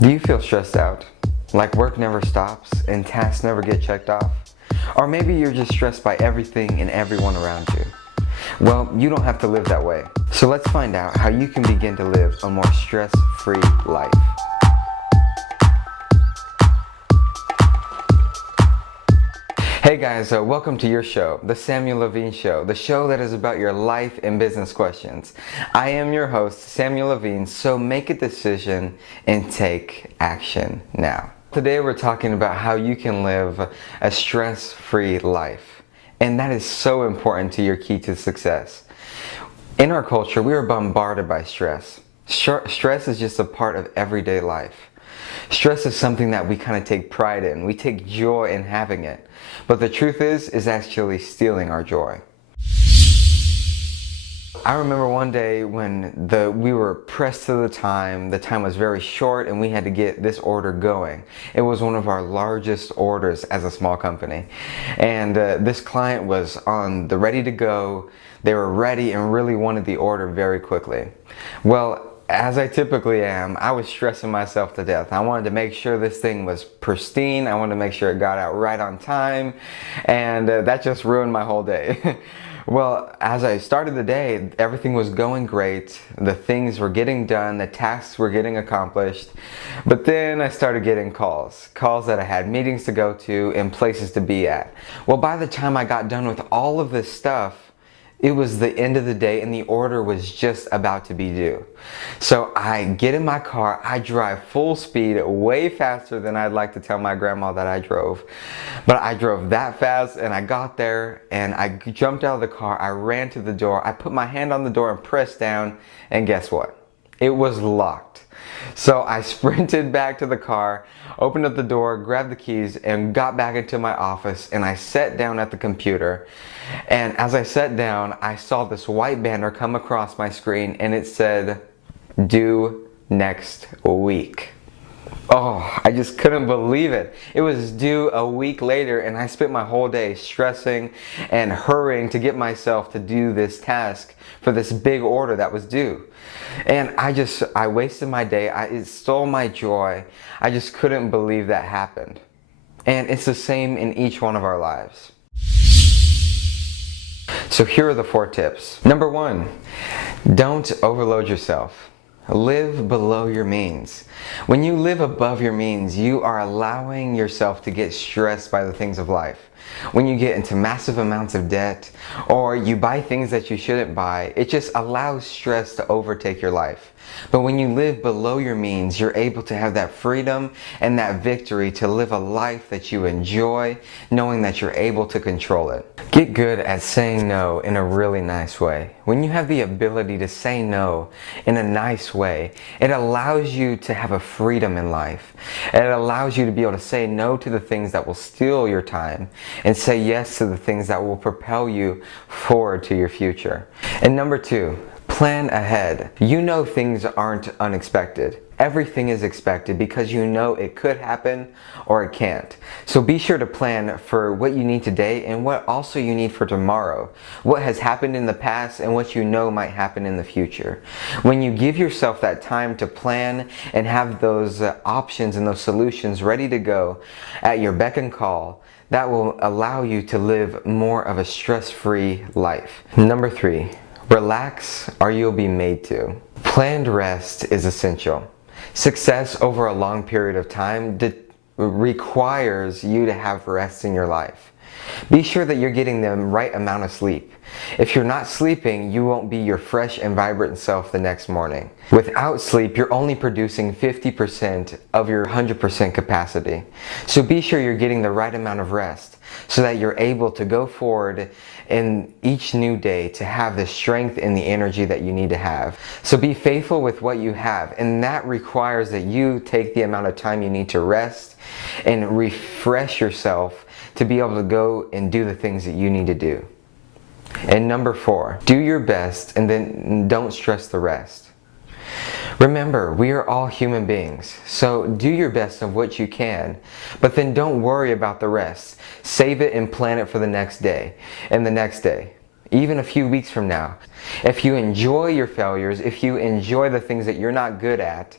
Do you feel stressed out? Like work never stops and tasks never get checked off? Or maybe you're just stressed by everything and everyone around you. Well, you don't have to live that way. So let's find out how you can begin to live a more stress-free life. Hey guys, welcome to your show, the Samuel Levine Show, the show that is about your life and business questions. I am your host, Samuel Levine, so make a decision and take action now. Today we're talking about how you can live a stress-free life. And that is so important to your key to success. In our culture, we are bombarded by stress. Stress is just a part of everyday life. Stress is something that we kind of take pride in. We take joy in having it. But the truth is actually stealing our joy. I remember one day when we were pressed to the time was very short and we had to get this order going. It was one of our largest orders as a small company. And this client was on the ready to go. They were ready and really wanted the order very quickly. Well, as I typically am, I was stressing myself to death. I wanted to make sure this thing was pristine. I wanted to make sure it got out right on time. And that just ruined my whole day. Well, as I started the day, everything was going great. The things were getting done. The tasks were getting accomplished. But then I started getting calls that I had meetings to go to and places to be at. Well, by the time I got done with all of this stuff, it was the end of the day and the order was just about to be due. So I get in my car, I drive full speed, way faster than I'd like to tell my grandma that I drove. But I drove that fast and I got there and I jumped out of the car, I ran to the door, I put my hand on the door and pressed down, and guess what? It was locked. So I sprinted back to the car, opened up the door, grabbed the keys, and got back into my office, and I sat down at the computer. And as I sat down, I saw this white banner come across my screen, and it said, "Due next week." Oh, I just couldn't believe it. It was due a week later, and I spent my whole day stressing and hurrying to get myself to do this task for this big order that was due. And I wasted my day. It stole my joy. I just couldn't believe that happened. And it's the same in each one of our lives. So here are the 4 tips. Number 1, don't overload yourself. Live below your means. When you live above your means, you are allowing yourself to get stressed by the things of life. When you get into massive amounts of debt or you buy things that you shouldn't buy, it just allows stress to overtake your life. But when you live below your means, you're able to have that freedom and that victory to live a life that you enjoy, knowing that you're able to control it. Get good at saying no in a really nice way. When you have the ability to say no in a nice way, it allows you to have a freedom in life. It allows you to be able to say no to the things that will steal your time and say yes to the things that will propel you forward to your future. And number 2, plan ahead. You know things aren't unexpected. Everything is expected because you know it could happen or it can't. So be sure to plan for what you need today and what also you need for tomorrow. What has happened in the past and what you know might happen in the future. When you give yourself that time to plan and have those options and those solutions ready to go at your beck and call, that will allow you to live more of a stress-free life. Number 3, relax or you'll be made to. Planned rest is essential. Success over a long period of time requires you to have rest in your life. Be sure that you're getting the right amount of sleep. If you're not sleeping, you won't be your fresh and vibrant self the next morning. Without sleep, you're only producing 50% of your 100% capacity. So be sure you're getting the right amount of rest so that you're able to go forward in each new day to have the strength and the energy that you need to have. So be faithful with what you have, and that requires that you take the amount of time you need to rest and refresh yourself to be able to go and do the things that you need to do. And number 4, do your best and then don't stress the rest. Remember, we are all human beings, so do your best of what you can, but then don't worry about the rest. Save it and plan it for the next day and the next day. even a few weeks from now. If you enjoy your failures, if you enjoy the things that you're not good at,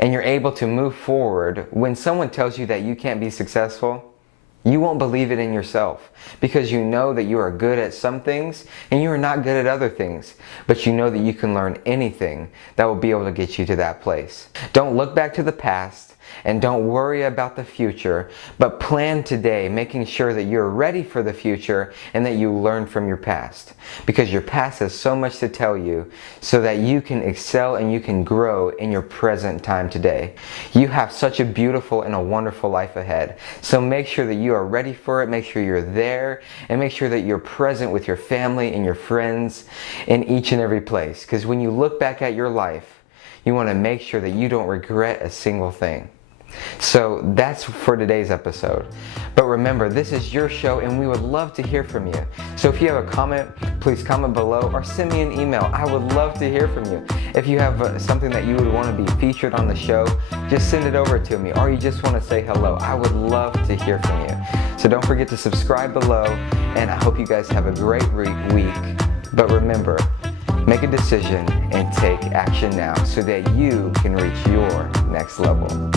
and you're able to move forward, when someone tells you that you can't be successful, you won't believe it in yourself, because you know that you are good at some things and you are not good at other things, but you know that you can learn anything that will be able to get you to that place. Don't look back to the past and don't worry about the future, but plan today, making sure that you're ready for the future and that you learn from your past, because your past has so much to tell you so that you can excel and you can grow in your present time today. You have such a beautiful and a wonderful life ahead, so make sure that you are ready for it, make sure you're there, and make sure that you're present with your family and your friends in each and every place, because when you look back at your life, you want to make sure that you don't regret a single thing. So that's for today's episode. But remember, this is your show and we would love to hear from you. So if you have a comment, please comment below or send me an email. I would love to hear from you. If you have something that you would want to be featured on the show, just send it over to me, or you just want to say hello. I would love to hear from you. So don't forget to subscribe below, and I hope you guys have a great week. But remember, make a decision and take action now so that you can reach your next level.